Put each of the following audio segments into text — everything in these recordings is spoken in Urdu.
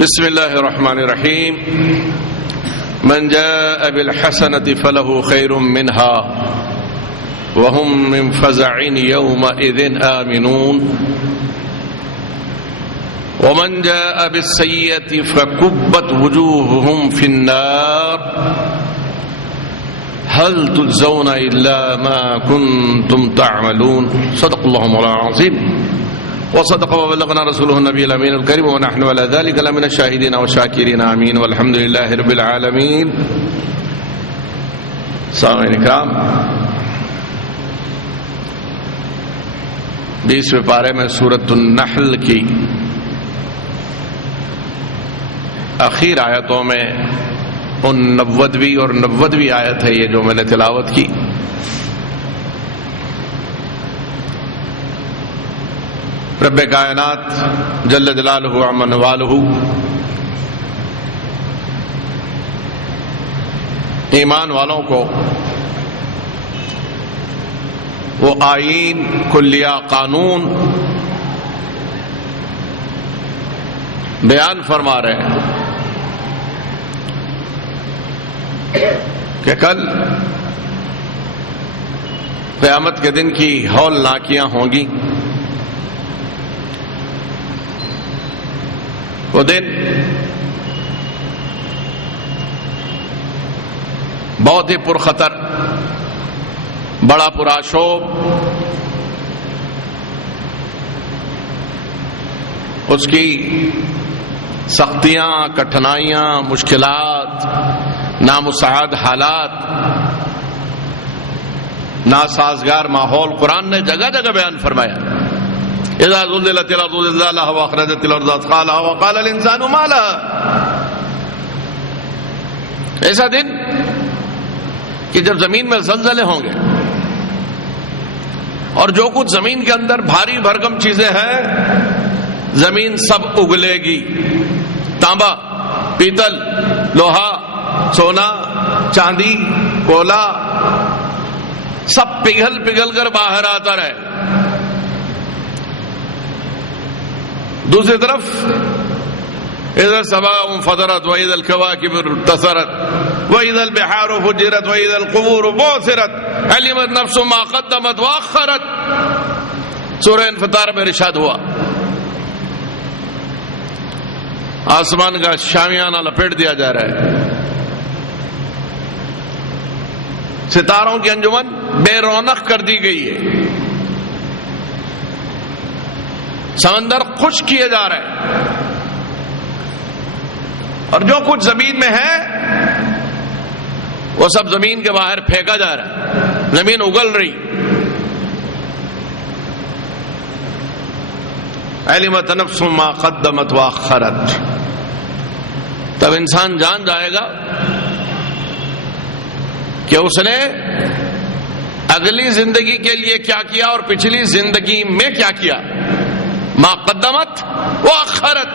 بسم اللہ الرحمن الرحیم من جاء بالحسنة فله خير منها وهم من فزع يومئذ آمنون ومن جاء بالسيئة فكبت وجوههم في النار هل تجزون إلا ما كنتم تعملون صدق الله مولانا العظيم وصدق وبلغنا رسوله النبي الأمين الكريم ونحن على ذلك لمن الشاهدين والشاكرين آمين والحمد لله رب العالمين. سامعین کرام، 20ویں پارے میں سورۃ النحل کی اخیر آیتوں میں 90ویں اور 90ویں آیت ہے یہ جو میں نے تلاوت کی. رب کائنات جل جلالہ عمن والہ ایمان والوں کو وہ آئین، کلیہ، قانون بیان فرما رہے ہیں کہ کل قیامت کے دن کی ہولناکیاں ہوں گی. وہ دن بہت ہی پرخطر، بڑا پرآشوب، اس کی سختیاں، کٹھنائیاں، مشکلات، نامساعد حالات، ناسازگار ماحول قرآن نے جگہ جگہ بیان فرمایا. اذا زلزلت الارض زلزالها واخرجت الارض اثقالها وقال الانسان ما لها. ایسا دن کہ جب زمین میں زلزلے ہوں گے اور جو کچھ زمین کے اندر بھاری بھرکم چیزیں ہیں زمین سب اگلے گی. تانبا، پیتل، لوہا، سونا، چاندی، کولا سب پگھل پگھل کر باہر آتا رہے. دوسری طرف اذا السماء انفطرت واذا الكواكب انتثرت واذا البحار فجرت واذا القبور بعثرت علمت نفس ما قدمت واخرت. سورہ انفطار میں ارشاد ہوا آسمان کا شامیانہ لپیٹ دیا جا رہا ہے، ستاروں کی انجمن بے رونق کر دی گئی ہے، سمندر خشک کیے جا رہے ہیں اور جو کچھ زمین میں ہے وہ سب زمین کے باہر پھینکا جا رہا ہے. زمین اگل رہی. علمت نفس ما قدمت واخرت. تب انسان جان جائے گا کہ اس نے اگلی زندگی کے لیے کیا کیا اور پچھلی زندگی میں کیا کیا. ما قدمت واخرت.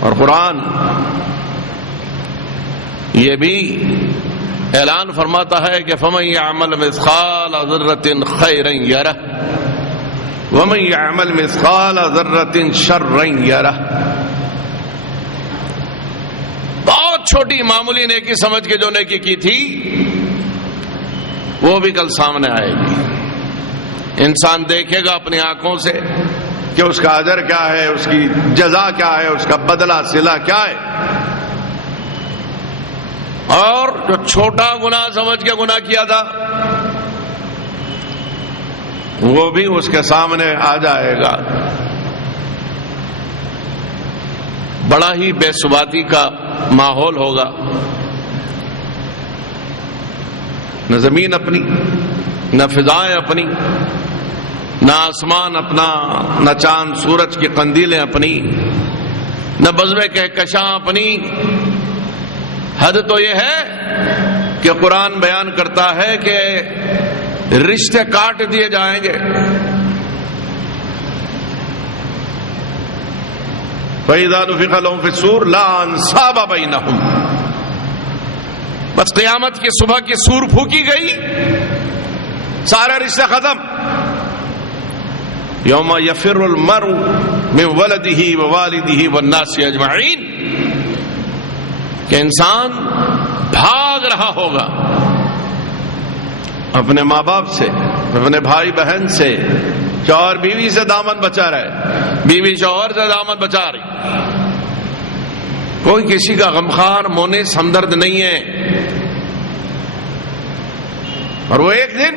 اور قرآن یہ بھی اعلان فرماتا ہے کہ فمن يعمل مثقال ذرة خيرا يره ومن يعمل مثقال ذرة شرا يره. بہت چھوٹی معمولی نیکی سمجھ کے جو نیکی کی تھی وہ بھی کل سامنے آئے گی. انسان دیکھے گا اپنی آنکھوں سے کہ اس کا اجر کیا ہے، اس کی جزا کیا ہے، اس کا بدلہ صلہ کیا ہے. اور جو چھوٹا گناہ سمجھ کے گناہ کیا تھا وہ بھی اس کے سامنے آ جائے گا. بڑا ہی بے ثباتی کا ماحول ہوگا. نہ زمین اپنی، نہ فضائیں اپنی، نہ آسمان اپنا، نہ چاند سورج کی قندیلیں اپنی، نہ بزم کہکشاں اپنی. حد تو یہ ہے کہ قرآن بیان کرتا ہے کہ رشتے کاٹ دیے جائیں گے. فَإِذَا نُفِخَ لَهُمْ فِي الصُّورِ لَا أَنْسَابَ بَيْنَهُمْ. بس قیامت کی صبح کی سور پھونکی گئی، سارے رشتے ختم. یوم یفر المرء من ولدہ ووالدہ والناس اجمعین، کہ انسان بھاگ رہا ہوگا اپنے ماں باپ سے، اپنے بھائی بہن سے، شوہر بیوی سے دامن بچا رہے، بیوی شوہر سے دامن بچا رہی، کوئی کسی کا غمخوار مونس ہمدرد نہیں ہے، اور وہ ایک دن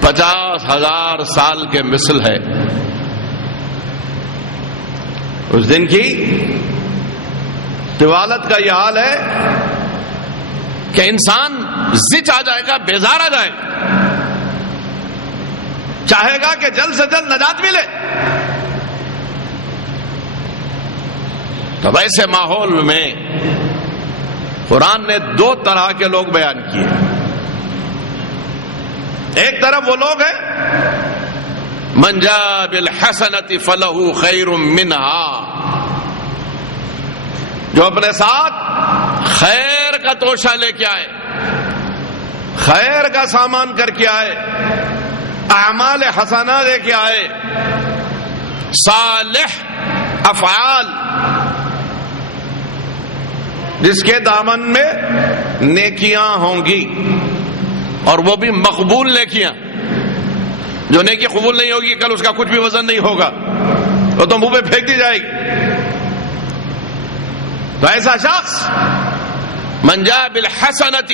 50,000 سال کے مثل ہے۔ اس دن کی طوالت کا یہ حال ہے کہ انسان زچ آ جائے گا، بیزار آ جائے گا، چاہے گا کہ جلد سے جلد نجات ملے۔ تو ایسے ماحول میں قرآن نے 2 طرح کے لوگ بیان کیے۔ ایک طرف وہ لوگ ہیں من جاء بالحسنۃ فلہ خیر منہا، جو اپنے ساتھ خیر کا توشہ لے کے آئے، خیر کا سامان کر کے آئے، اعمال حسنہ لے کے آئے، صالح افعال، جس کے دامن میں نیکیاں ہوں گی، اور وہ بھی مقبول نیکیاں۔ جو نیکی قبول نہیں ہوگی کل اس کا کچھ بھی وزن نہیں ہوگا، وہ تو منہ پہ پھینک دی جائے گی۔ تو ایسا شخص من جاء بالحسنۃ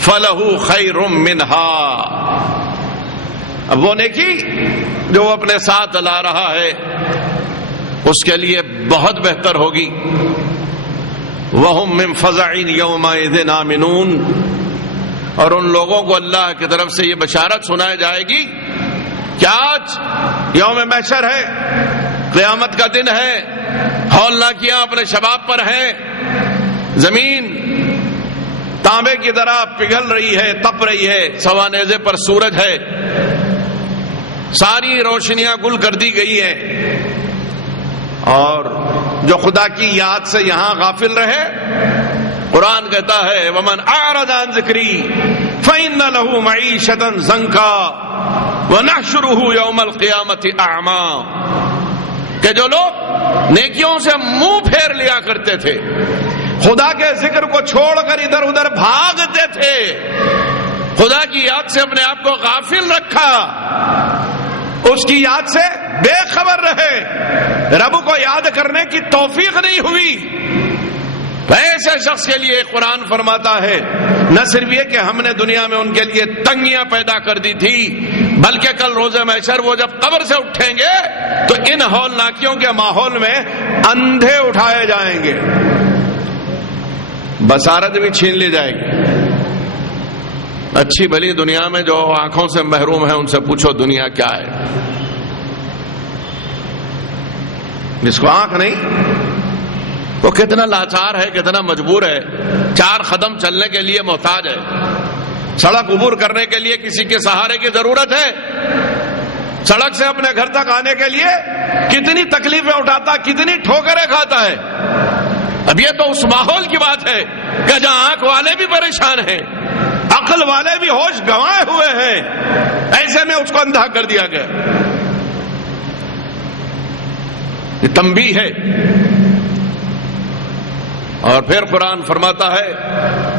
فلہ خیر منہا، اب وہ نیکی جو وہ اپنے ساتھ لا رہا ہے اس کے لیے بہت بہتر ہوگی۔ وَهُمْ مِنْ فَزَعٍ يَوْمَئِذٍ آمِنُونَ، اور ان لوگوں کو اللہ کی طرف سے یہ بشارت سنائی جائے گی کہ آج یوم محشر ہے، قیامت کا دن ہے، ہولناکیاں اپنے شباب پر ہیں، زمین تانبے کی طرح پگھل رہی ہے، تپ رہی ہے، سوانیزے پر سورج ہے، ساری روشنیاں گل کر دی گئی ہیں، اور جو خدا کی یاد سے یہاں غافل رہے، قرآن کہتا ہے وَمَنْ أَعْرَضَ عَنْ ذِكْرِي فَإِنَّ لَهُ مَعِيشَةً ضَنْكًا وَنَحْشُرُهُ يَوْمَ الْقِيَامَةِ أَعْمَىٰ، کہ جو لوگ نیکیوں سے منہ پھیر لیا کرتے تھے، خدا کے ذکر کو چھوڑ کر ادھر ادھر بھاگتے تھے، خدا کی یاد سے اپنے آپ کو غافل رکھا، اس کی یاد سے بے خبر رہے، رب کو یاد کرنے کی توفیق نہیں ہوئی، ایسے شخص کے لیے قرآن فرماتا ہے نہ صرف یہ کہ ہم نے دنیا میں ان کے لیے تنگیاں پیدا کر دی تھی، بلکہ کل روز محشر وہ جب قبر سے اٹھیں گے تو ان ہولناکیوں کے ماحول میں اندھے اٹھائے جائیں گے، بصارت بھی چھین لی جائے گی۔ اچھی بھلی دنیا میں جو آنکھوں سے محروم ہیں ان سے پوچھو دنیا کیا ہے، جس کو آنکھ نہیں وہ کتنا لاچار ہے، کتنا مجبور ہے، 4 قدم چلنے کے لیے محتاج ہے، سڑک عبور کرنے کے لیے کسی کے سہارے کی ضرورت ہے، سڑک سے اپنے گھر تک آنے کے لیے کتنی تکلیفیں اٹھاتا، کتنی ٹھوکریں کھاتا ہے۔ اب یہ تو اس ماحول کی بات ہے کہ جہاں آنکھ والے بھی پریشان ہیں، عقل والے بھی ہوش گنوائے ہوئے ہیں، ایسے میں اس کو اندھا کر دیا گیا۔ یہ تنبیہ ہے۔ اور پھر قرآن فرماتا ہے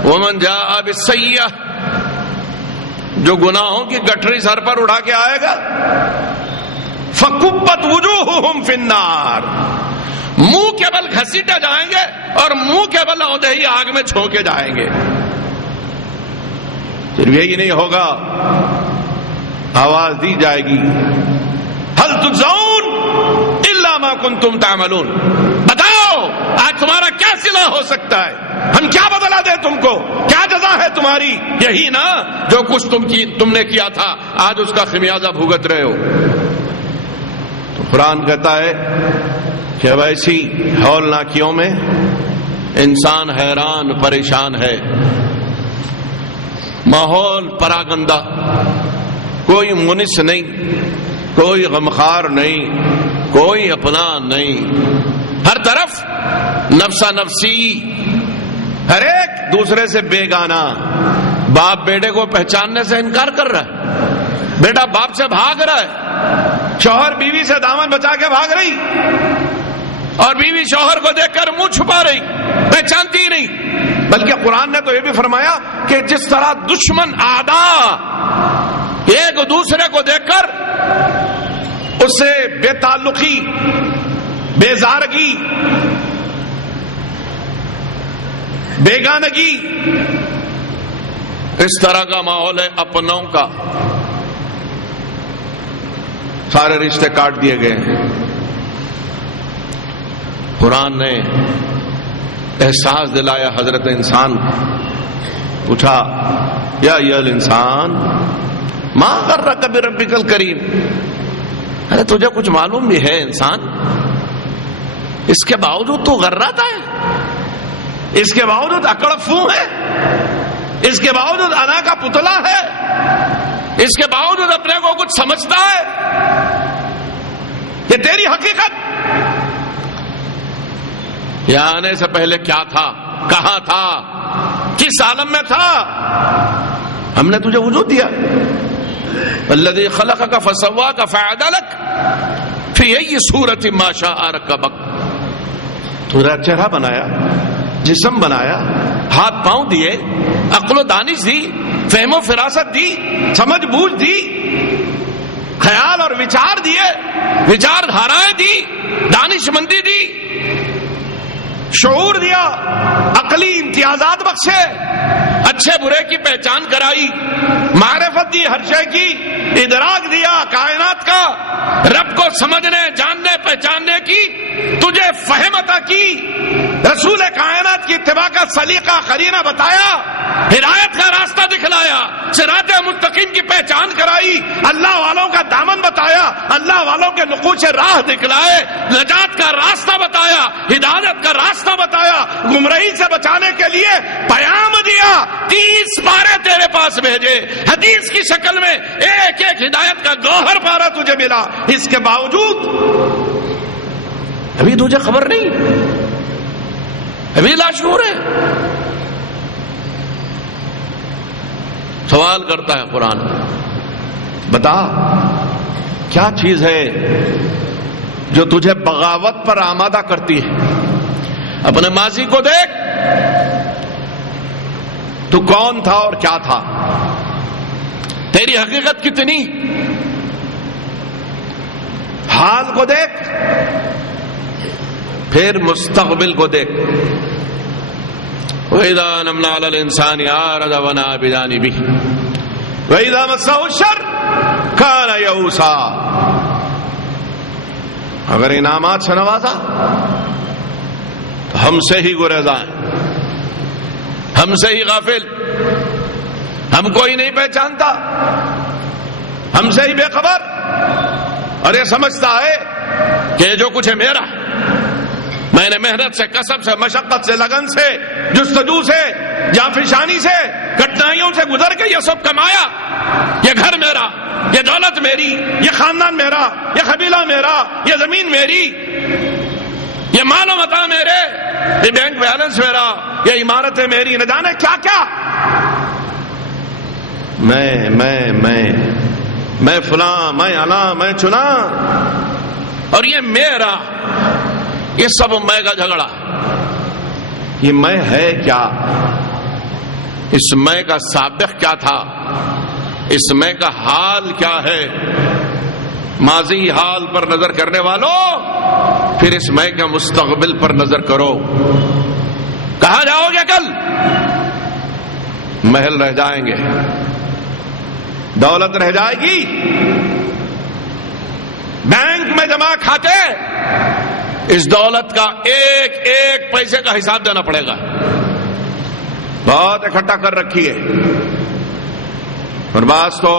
وَمَنْ جَاءَ بِالسَّيِّئَةِ، جو گناہوں کی گٹھری سر پر اٹھا کے آئے گا، فَكُبَّتْ وُجُوهُهُمْ فِي النَّارِ، منہ کے بل گھسیٹے جائیں گے اور منہ کے بل اودھہی آگ میں چھونکے جائیں گے۔ صرف یہی نہیں ہوگا، آواز دی جائے گی هَلْ تُجْزَوْنَ إِلَّا مَا كُنْتُمْ تَعْمَلُونَ، بتاؤ آج تمہارا کیا صلہ ہو سکتا ہے، ہم کیا بدلا دیں تم کو، کیا جزا ہے تمہاری، یہی نا جو کچھ تم نے کیا تھا آج اس کا خمیازہ بھگت رہے ہو۔ تو قرآن کہتا ہے کہ ویسی ہولناکیوں میں انسان حیران پریشان ہے، ماحول پراگندہ، کوئی منس نہیں، کوئی غمخوار نہیں، کوئی اپنا نہیں، ہر طرف نفسا نفسی، ہر ایک دوسرے سے بیگانہ، باپ بیٹے کو پہچاننے سے انکار کر رہا ہے، بیٹا باپ سے بھاگ رہا ہے، شوہر بیوی سے دامن بچا کے بھاگ رہی، اور بیوی شوہر کو دیکھ کر منہ چھپا رہی، پہچانتی ہی نہیں۔ بلکہ قرآن نے تو یہ بھی فرمایا کہ جس طرح دشمن اعداء ایک دوسرے کو دیکھ کر اس سے بے تعلقی، بیزارگی، بیگانگی، اس طرح کا ماحول ہے اپنوں کا، سارے رشتے کاٹ دیے گئے ہیں۔ قرآن نے احساس دلایا حضرت انسان کو، پوچھا یا ایھا الانسان ما غرک بربک الکریم، ارے تجھے کچھ معلوم بھی ہے انسان، اس کے باوجود تو غرات ہے، اس کے باوجود اکڑ فو ہے، اس کے باوجود انا کا پتلا ہے، اس کے باوجود اپنے کو کچھ سمجھتا ہے، یہ تیری حقیقت۔ یہاں آنے سے پہلے کیا تھا، کہاں تھا، کس عالم میں تھا؟ ہم نے تجھے وجود دیا، الذی خلقک فسواک فعدلک فی ای صورت ما شاء رکبک، تجھے چہرہ بنایا، جسم بنایا، ہاتھ پاؤں دیے، عقل و دانش دی، فہم و فراست دی، سمجھ بوجھ دی، خیال اور وچار دیے، وچار دھارائیں دی، دانش مندی دی، شعور دیا، عقلی امتیازات بخشے، اچھے برے کی پہچان کرائی، معرفت دی، ہر شے کی ادراک دیا، کائنات کا رب کو سمجھنے، جاننے، پہچاننے کی تجھے فہم عطا کی، رسول کائنات کی اتباع کا سلیقہ قرینہ بتایا، ہدایت کا راستہ دکھلایا، صراط مستقیم کی پہچان کرائی، اللہ والوں کا دامن بتایا، اللہ والوں کے نقوش راہ دکھلائے، نجات کا راستہ بتایا، ہدایت کا راستہ بتایا، گمراہی سے بچانے کے لیے پیام دیا، 30 پارے تیرے پاس بھیجے، حدیث کی شکل میں ایک ایک ہدایت کا گوہر پارا تجھے ملا، اس کے باوجود ابھی تجھے خبر نہیں، ابھی لاشعور ہے۔ سوال کرتا ہے قرآن، بتا کیا چیز ہے جو تجھے بغاوت پر آمادہ کرتی ہے؟ اپنے ماضی کو دیکھ، تو کون تھا اور کیا تھا، تیری حقیقت کتنی، حال کو دیکھ، پھر مستقبل کو دیکھ۔ وَإِذَا نَمْنَا عَلَى الْإِنسَانِ أَعْرَضَ وَنَأَى بِجَانِبِهِ وَإِذَا مَسَّهُ الشَّرُّ كَانَ يَئُوسًا، اگر انعامات سے نوازا تو ہم سے ہی گریزاں، ہم سے ہی غافل، ہم کوئی نہیں پہچانتا، ہم سے ہی بے خبر، اور یہ سمجھتا ہے کہ جو کچھ ہے میرا، میں نے محنت سے، کسب سے، مشقت سے، لگن سے، جستجو سے، جانفشانی سے، کٹھنائیوں سے گزر کے یہ سب کمایا، یہ گھر میرا، یہ دولت میری، یہ خاندان میرا، یہ قبیلہ میرا، یہ زمین میری، یہ مال و متاع میرے، یہ بینک بیلنس میرا، یہ عمارتیں میری، نہ جانے کیا کیا، میں فلاں، میں علاں، میں چنا، اور یہ میرا، یہ سب میں کا جھگڑا۔ یہ میں ہے کیا؟ اس میں کا سابق کیا تھا؟ اس میں کا حال کیا ہے؟ ماضی حال پر نظر کرنے والوں، پھر اس میں کا مستقبل پر نظر کرو۔ کہاں جاؤ گے کل؟ محل رہ جائیں گے، دولت رہ جائے گی، بینک میں جمع کھاتے، اس دولت کا ایک ایک پیسے کا حساب دینا پڑے گا، بہت اکٹھا کر رکھی ہے، اور بعض تو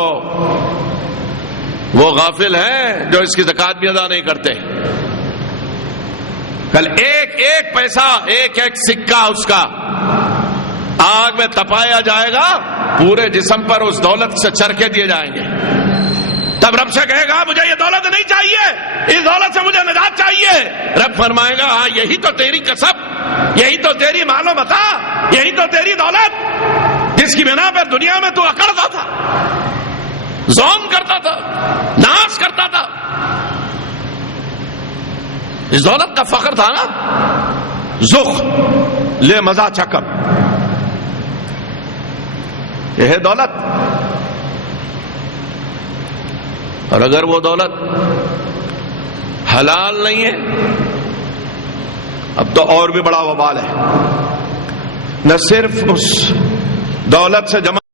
وہ غافل ہیں جو اس کی زکات بھی ادا نہیں کرتے۔ کل ایک ایک پیسہ، ایک ایک سکہ اس کا آگ میں تپایا جائے گا، پورے جسم پر اس دولت سے چرخے دیے جائیں گے۔ تب رب سے کہے گا مجھے یہ دولت نہیں چاہیے، اس دولت سے مجھے نجات چاہیے۔ رب فرمائے گا ہاں یہی تو تیری کسب، یہی تو تیری مال و متاع، یہی تو تیری دولت جس کی بنا پر دنیا میں تو اکڑتا تھا، زوم کرتا تھا، ناز کرتا تھا. اس دولت کا فخر تھا نا، زخ لے مزہ چکم، یہ ہے دولت. اور اگر وہ دولت حلال نہیں ہے اب تو اور بھی بڑا وبال ہے. نہ صرف اس دولت سے جمع